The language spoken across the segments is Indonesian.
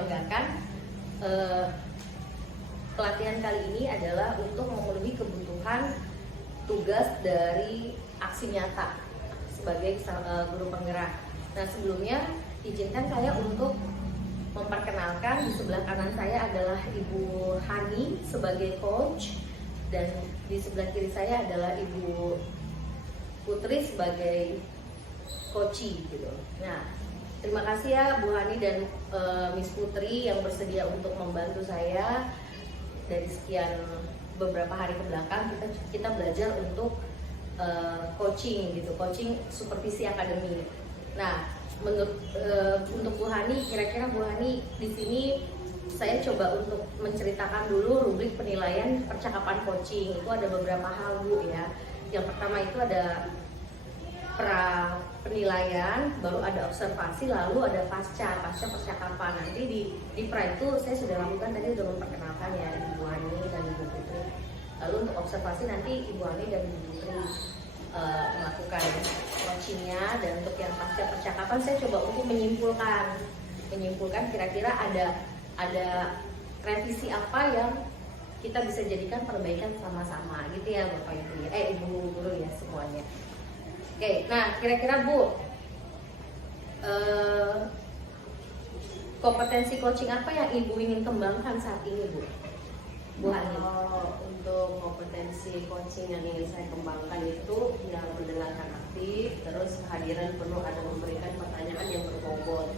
banggakan. Eh, Pelatihan kali ini adalah untuk memenuhi kebutuhan tugas dari aksi nyata sebagai guru penggerak. Nah, sebelumnya izinkan saya untuk memperkenalkan, di sebelah kanan saya adalah Ibu Hani sebagai coach, dan di sebelah kiri saya adalah Ibu Putri sebagai coachee gitu. Nah, terima kasih ya Bu Hani dan Miss Putri yang bersedia untuk membantu saya. Dari sekian beberapa hari ke belakang kita belajar untuk coaching gitu, coaching supervisi akademi. Nah, untuk Bu Hani, kira-kira Bu Hani di sini saya coba untuk menceritakan dulu rubrik penilaian percakapan coaching. Itu ada beberapa hal Bu ya. Yang pertama itu ada pra penilaian, baru ada observasi, lalu ada pasca percakapan. Nanti di pra itu saya sudah lakukan tadi, sudah memperkenalkan ya Ibu Hani dan Ibu Putri. Lalu untuk observasi nanti Ibu Hani dan Ibu Putri melakukan coachingnya, dan untuk yang pasca percakapan saya coba untuk menyimpulkan kira-kira ada revisi apa yang kita bisa jadikan perbaikan sama-sama gitu ya Bapak Ibu ya, Ibu Guru ya semuanya. Oke, nah kira-kira Bu, kompetensi coaching apa yang Ibu ingin kembangkan saat ini Bu? Bu Hani. Untuk kompetensi coaching yang ingin saya kembangkan itu yang mendengarkan aktif, terus kehadiran penuh, ada memberikan pertanyaan yang berbobot.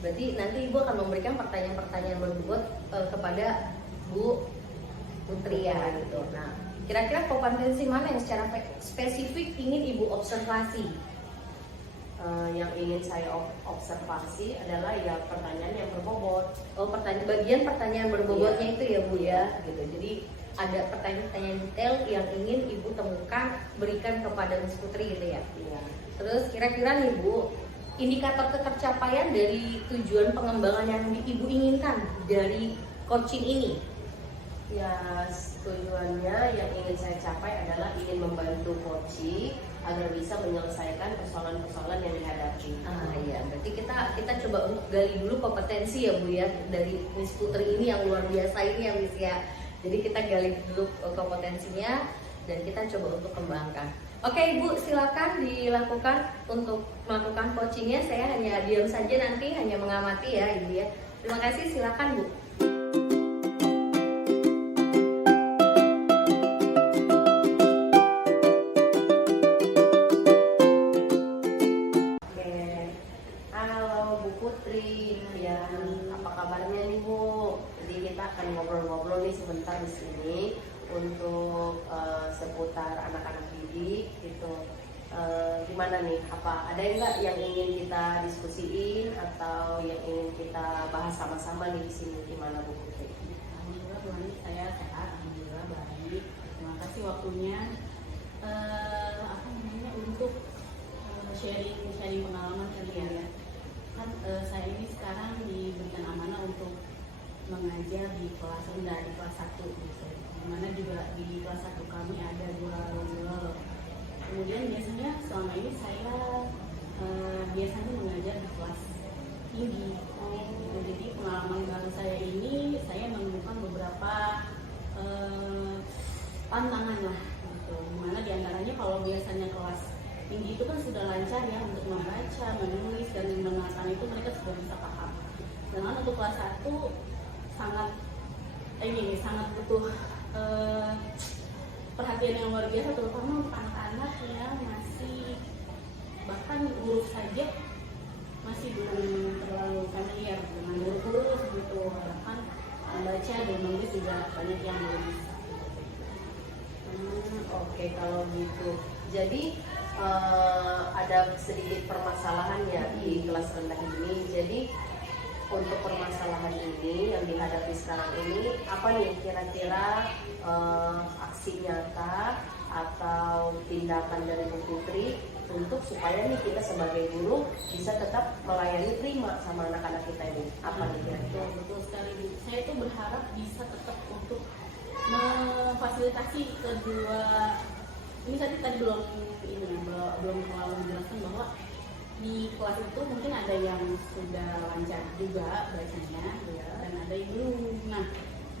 Berarti nanti Ibu akan memberikan pertanyaan-pertanyaan berbobot kepada Bu Putri ya gitu. Nah, kira-kira kompetensi mana yang secara spesifik ingin Ibu observasi? Yang ingin saya observasi adalah ya pertanyaan yang berbobot. Bagian pertanyaan berbobotnya itu ya Bu ya, gitu. Jadi ada pertanyaan-pertanyaan detail yang ingin Ibu temukan, berikan kepada Miss Putri gitu ya. Iya. Terus kira-kira nih Bu, indikator ketercapaian dari tujuan pengembangan yang Ibu inginkan dari coaching ini? Ya, tujuannya yang ingin saya capai adalah ingin membantu coaching agar bisa menyelesaikan persoalan-persoalan yang dihadapi. Iya, berarti kita coba untuk gali dulu kompetensi ya Bu ya dari Miss Putri ini yang luar biasa ini ya Miss ya. Jadi kita gali dulu kompetensinya dan kita coba untuk kembangkan. Oke Ibu, silakan dilakukan untuk melakukan coachingnya. Saya hanya diam saja nanti, hanya mengamati ya Ibu ya. Terima kasih, silakan Bu. Sebentar di sini untuk seputar anak-anak didik gitu. Gimana nih? Apa ada nggak yang ingin kita diskusiin atau yang ingin kita bahas sama-sama nih di sini? Gimana Bu Putri? Alhamdulillah Bu Hani, saya sehat, alhamdulillah baik. Terima kasih waktunya. Untuk sharing pengalaman tadi ya. Kan saya ini sekarang diberikan amanah untuk mengajar di kelas rendah, di kelas 1 gitu. Dimana juga di kelas 1 kami ada 2 level. Kemudian biasanya selama ini saya biasanya mengajar di kelas tinggi. Jadi pengalaman baru saya ini, saya menemukan beberapa tantangan lah gitu. Dimana diantaranya kalau biasanya kelas tinggi itu kan sudah lancar ya untuk membaca, menulis, dan mendengarkan itu mereka sudah bisa paham. Dengan untuk kelas 1 sangat butuh perhatian yang luar biasa, terutama untuk anak-anak yang masih bahkan huruf saja masih belum terlalu familiar dengan huruf-huruf gitu. Bahkan membaca dan menulis juga banyak yang belum bisa. Oke, kalau gitu. Jadi ada sedikit permasalahan ya di kelas rendah ini. Jadi untuk permasalahan ini yang dihadapi sekarang ini, apa nih kira-kira aksi nyata atau tindakan dari Bu Putri untuk supaya nih kita sebagai guru bisa tetap melayani prima sama anak-anak kita ini? Apa nih kira-kira? Betul sekali. Saya itu berharap bisa tetap untuk memfasilitasi kedua. Ini tadi belum terlalu menjelaskan bahwa di kelas itu mungkin ada yang sudah lancar juga bacanya dan ada yang belum. Nah,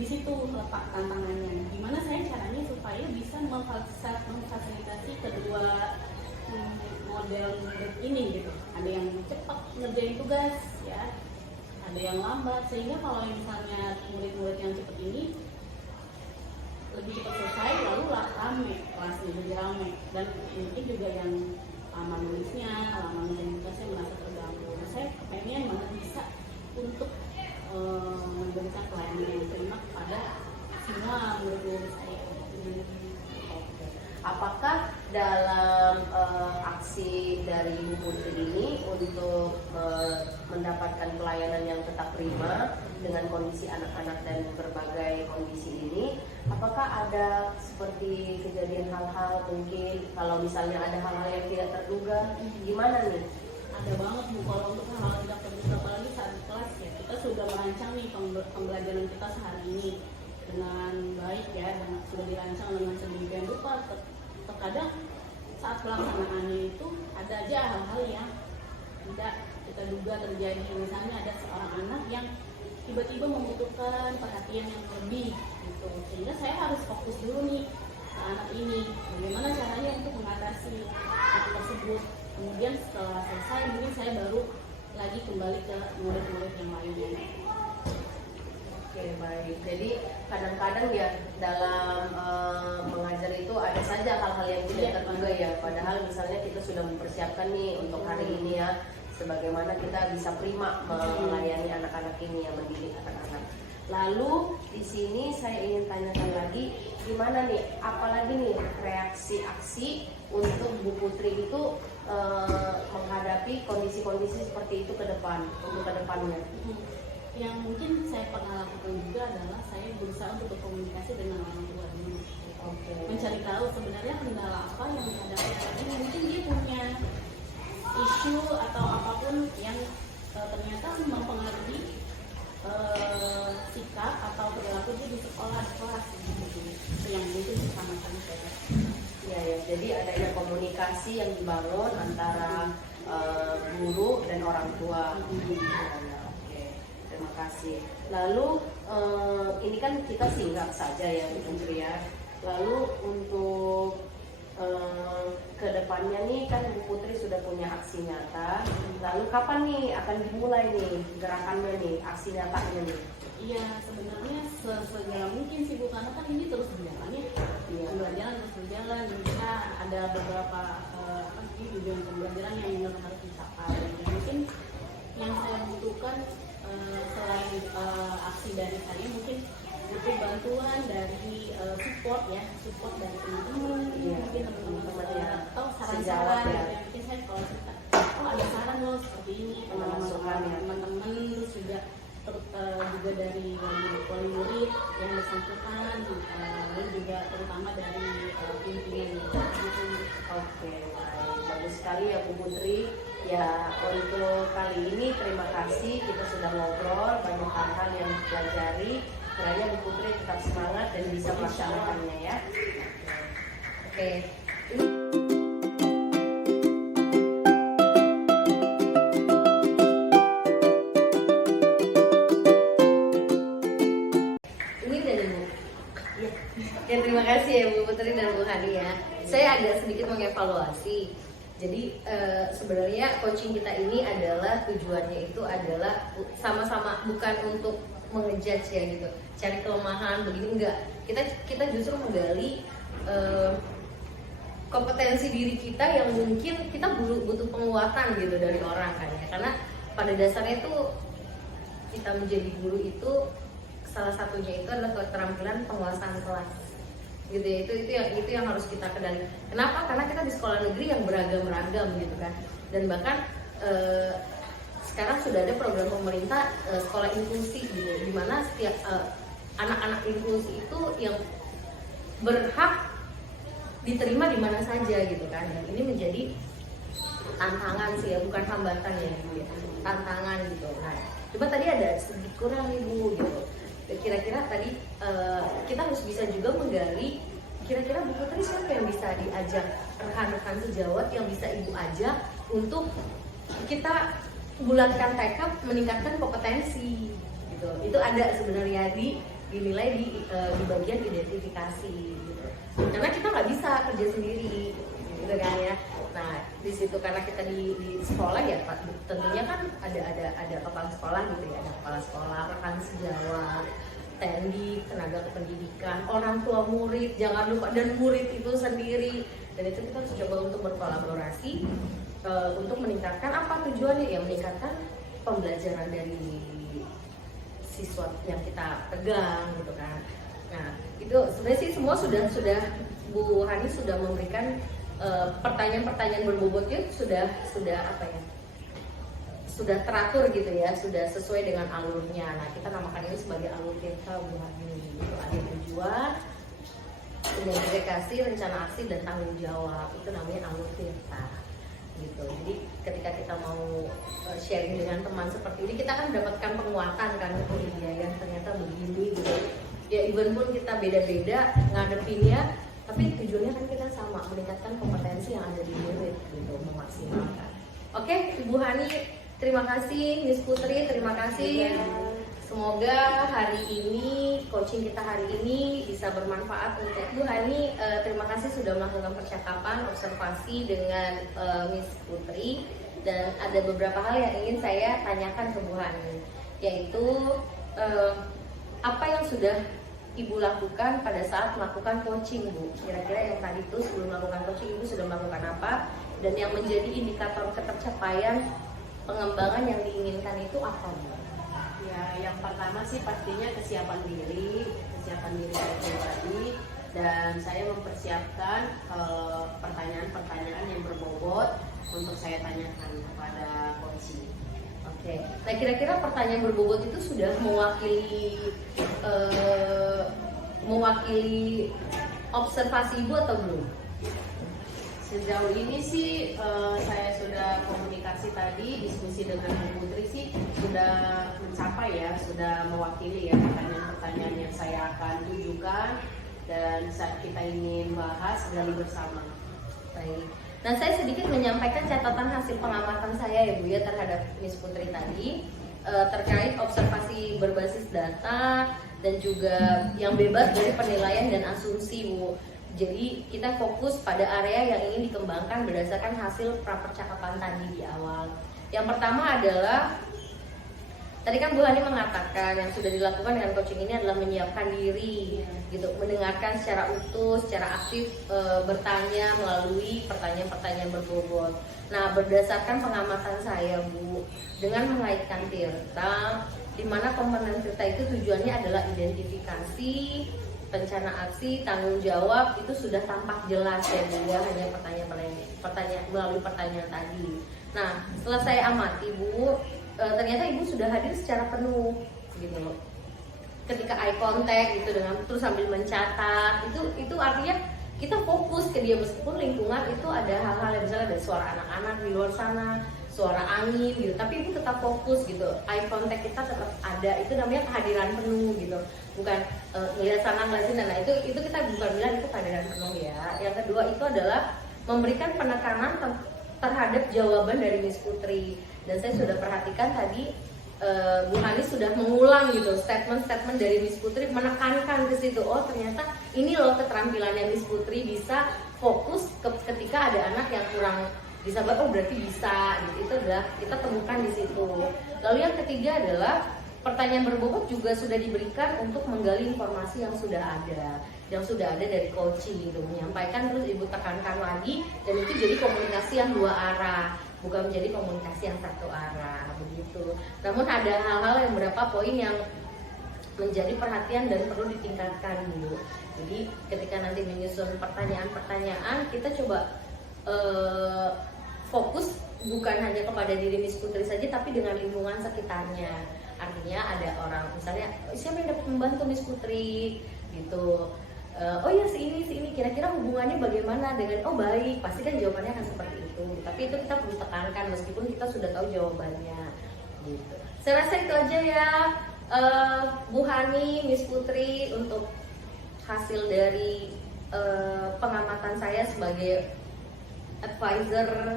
di situ letak tantangannya. Gimana saya caranya supaya bisa memfasilitasi kedua model murid ini gitu. Ada yang cepat ngerjain tugas ya, ada yang lambat, sehingga kalau misalnya murid-murid yang cepat ini lebih cepat selesai, lalu rame kelasnya lebih rame, dan mungkin juga yang lama nulisnya, lama ngerjain tugasnya merasa terganggu. Nah, saya kepengen banget bisa untuk memberikan pelayanan yang prima kepada semua murid-murid saya. Apakah dalam aksi dari Bu Putri ini untuk mendapatkan pelayanan yang tetap prima dengan kondisi anak-anak dan berbagai kondisi ini, apakah ada seperti kejadian hal-hal mungkin kalau misalnya ada hal-hal yang tidak terduga, gimana nih? Ada banget Bu, kalau untuk hal-hal tidak terduga, apalagi saat di kelas ya, kita sudah merancang nih pembelajaran kita sehari ini dengan baik ya, dan sudah dirancang dengan sedemikian rupa. Terkadang saat pelaksanaannya itu ada aja hal-hal yang tidak kita duga terjadi. Misalnya ada seorang anak yang tiba-tiba membutuhkan perhatian yang lebih gitu, sehingga saya harus fokus dulu nih ke anak ini, bagaimana caranya untuk mengatasi hal tersebut. Kemudian setelah selesai mungkin saya baru lagi kembali ke murid-murid yang lainnya. Oke, baik. Jadi kadang-kadang ya dalam mengajar itu ada saja hal-hal yang tidak terduga ya. Padahal misalnya kita sudah mempersiapkan nih untuk hari ini ya, sebagaimana kita bisa prima melayani anak-anak ini, yang mendidik anak-anak. Lalu di sini saya ingin tanyakan lagi, gimana nih, apalagi nih reaksi aksi untuk Bu Putri itu menghadapi kondisi-kondisi seperti itu ke depan, untuk ke depannya. Yang mungkin saya pernah lakukan juga adalah saya berusaha untuk berkomunikasi dengan orang tua dulu. Mencari tahu sebenarnya kendala apa yang dihadapi anak ini. Mungkin dia punya isu atau apapun yang ternyata mempengaruhi sikap atau perilaku dia di sekolah, di kelas gitu. Itu yang mungkin sama-sama saya. Ya, jadi adanya komunikasi yang dibangun antara guru dan orang tua. Terima kasih. Lalu ini kan kita singkat saja ya Bu Putri ya. Lalu untuk kedepannya nih kan Bu Putri sudah punya aksi nyata. Lalu kapan nih akan dimulai nih gerakannya nih, aksi nyatanya nih? Iya, sebenarnya segera mungkin sih Bu, karena kan ini terus berjalan ya. Pembelajaran terus berjalan, kita ada beberapa tujuan pembelajaran yang memang harus dicapai. Mungkin yang saya butuhkan selain aksi dari saya, mungkin butuh bantuan dari support dari teman-teman, mungkin teman-teman ya, atau saran-saran ya. Mungkin saya kalau kita, ada saran loh seperti ini, pengalaman teman-teman, terus juga dari wali murid yang bersangkutan, lalu juga terutama dari pimpinan. Oke, bagus sekali ya Bu Putri. Ya, untuk kali ini terima kasih, kita sudah ngobrol banyak hal-hal yang dipelajari. Kiranya Bu Putri tetap semangat dan bisa melaksanakannya ya. Oke. Ini dari Bu. Ya, terima kasih ya Bu Putri dan Bu Hani ya. Saya agak sedikit mengevaluasi. Jadi sebenarnya coaching kita ini adalah tujuannya itu adalah sama-sama, bukan untuk mengejudge ya gitu, cari kelemahan begini, enggak. Kita justru menggali kompetensi diri kita yang mungkin kita butuh penguatan gitu dari orang kan ya. Karena pada dasarnya itu kita menjadi guru itu salah satunya itu adalah keterampilan penguasaan kelas. Gitu ya, itu yang harus kita kendali. Kenapa? Karena kita di sekolah negeri yang beragam-ragam gitu kan, dan bahkan sekarang sudah ada program pemerintah sekolah inklusi gitu, di mana setiap anak-anak inklusi itu yang berhak diterima di mana saja gitu kan. Dan ini menjadi tantangan sih ya, bukan hambatan ya, tantangan gitu. Nah, coba tadi ada sedikit kurang nih Bu gitu. Kira-kira tadi kita harus bisa juga menggali kira-kira Bu Putri siapa yang bisa diajak, rekan-rekan sejawat yang bisa Ibu ajak untuk kita bulatkan tekad meningkatkan kompetensi gitu. Itu ada sebenarnya dinilai di bagian identifikasi gitu. Karena kita nggak bisa kerja sendiri gitu kan ya. Nah di situ karena kita di sekolah ya Pak, tentunya kan ada kepala sekolah gitu ya, ada kepala sekolah, rekan sejawat, TNI, tenaga kependidikan, orang tua murid, jangan lupa, dan murid itu sendiri. Dan itu kita harus coba untuk berkolaborasi untuk meningkatkan apa tujuannya, ya meningkatkan pembelajaran dari siswa yang kita pegang gitu kan. Nah itu sebenarnya sih semua sudah Bu Hani sudah memberikan pertanyaan-pertanyaan berbobotnya sudah apa ya, sudah teratur gitu ya, sudah sesuai dengan alurnya. Nah kita namakan ini sebagai alur Tirta Bu Hani gitu. Ada tujuan, identifikasi, rencana aksi, dan tanggung jawab, itu namanya alur Tirta gitu. Jadi ketika kita mau sharing dengan teman seperti ini, kita kan mendapatkan penguatan kan, oh iya ya ternyata begini gitu ya, even pun kita beda-beda ngadepinnya, tapi tujuannya kan kita sama, meningkatkan kompetensi yang ada di murid gitu, memaksimalkan. Oke, Ibu Hani, terima kasih. Miss Putri, terima kasih. Semoga hari ini, coaching kita hari ini bisa bermanfaat untuk Bu Hani. Terima kasih sudah melakukan percakapan, observasi dengan Miss Putri. Dan ada beberapa hal yang ingin saya tanyakan ke Bu Hani, yaitu apa yang sudah Ibu lakukan pada saat melakukan coaching, Bu? Kira-kira yang tadi itu sebelum melakukan coaching Ibu sudah melakukan apa? Dan yang menjadi indikator ketercapaian pengembangan yang diinginkan itu apa, Bu? Ya, yang pertama sih pastinya kesiapan diri saya pribadi, dan saya mempersiapkan pertanyaan-pertanyaan yang berbobot untuk saya tanyakan kepada coaching. Oke. Nah kira-kira pertanyaan berbobot itu sudah mewakili observasi Ibu atau belum? Sejauh ini sih saya sudah komunikasi tadi, diskusi dengan Bu Putri sih sudah mencapai ya, sudah mewakili ya pertanyaan-pertanyaan yang saya akan tunjukkan dan saat kita ingin bahas gali bersama. Baik. Nah saya sedikit menyampaikan catatan hasil pengamatan saya ya Bu ya terhadap Miss Putri tadi terkait observasi berbasis data dan juga yang bebas dari penilaian dan asumsi, Bu. Jadi kita fokus pada area yang ingin dikembangkan berdasarkan hasil prapercakapan tadi di awal. Yang pertama adalah tadi kan Bu Hani mengatakan yang sudah dilakukan dengan coaching ini adalah menyiapkan diri, gitu, mendengarkan secara utuh, secara aktif, bertanya melalui pertanyaan-pertanyaan berbobot. Nah, berdasarkan pengamatan saya, Bu, dengan mengaitkan Tirta, di mana komponen Tirta itu tujuannya adalah identifikasi, rencana aksi, tanggung jawab, itu sudah tampak jelas ya Bu, ya, hanya pertanyaan melalui pertanyaan tadi. Nah, setelah saya amati, Bu, ternyata Ibu sudah hadir secara penuh gitu loh. Ketika eye contact gitu dengan terus sambil mencatat, itu artinya kita fokus ke dia, meskipun lingkungan itu ada hal-hal yang misalnya ada suara anak-anak di luar sana, suara angin gitu, tapi Ibu tetap fokus gitu. Eye contact kita tetap ada, itu namanya kehadiran penuh gitu. Bukan ngelihat sana ngelihat sini. Nah, itu kita bukan bilang itu kehadiran penuh ya. Yang kedua itu adalah memberikan penekanan terhadap jawaban dari Miss Putri. Dan saya sudah perhatikan tadi Bu Hani sudah mengulang gitu statement-statement dari Miss Putri, menekankan ke situ, oh ternyata ini loh keterampilannya Miss Putri, bisa fokus ketika ada anak yang kurang bisa, oh berarti bisa gitu. Itu adalah kita temukan di situ. Lalu yang ketiga adalah pertanyaan berbobot juga sudah diberikan untuk menggali informasi yang sudah ada dari coaching gitu, menyampaikan terus Ibu tekankan lagi, dan itu jadi komunikasi yang dua arah, bukan menjadi komunikasi yang satu arah begitu. Namun ada hal-hal yang beberapa poin yang menjadi perhatian dan perlu ditingkatkan Bu. Jadi ketika nanti menyusun pertanyaan-pertanyaan, kita coba fokus bukan hanya kepada diri Miss Putri saja, tapi dengan lingkungan sekitarnya. Artinya ada orang, misalnya siapa yang dapat membantu Miss Putri gitu, oh ya si ini kira-kira hubungannya bagaimana dengan, oh baik, pasti kan jawabannya akan seperti itu. Tapi itu kita perlu tekankan meskipun kita sudah tahu jawabannya gitu. Saya rasa itu aja ya Bu Hani, Miss Putri, untuk hasil dari pengamatan saya sebagai advisor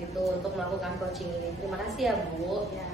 gitu untuk melakukan coaching ini. Terima kasih ya Bu. Ya.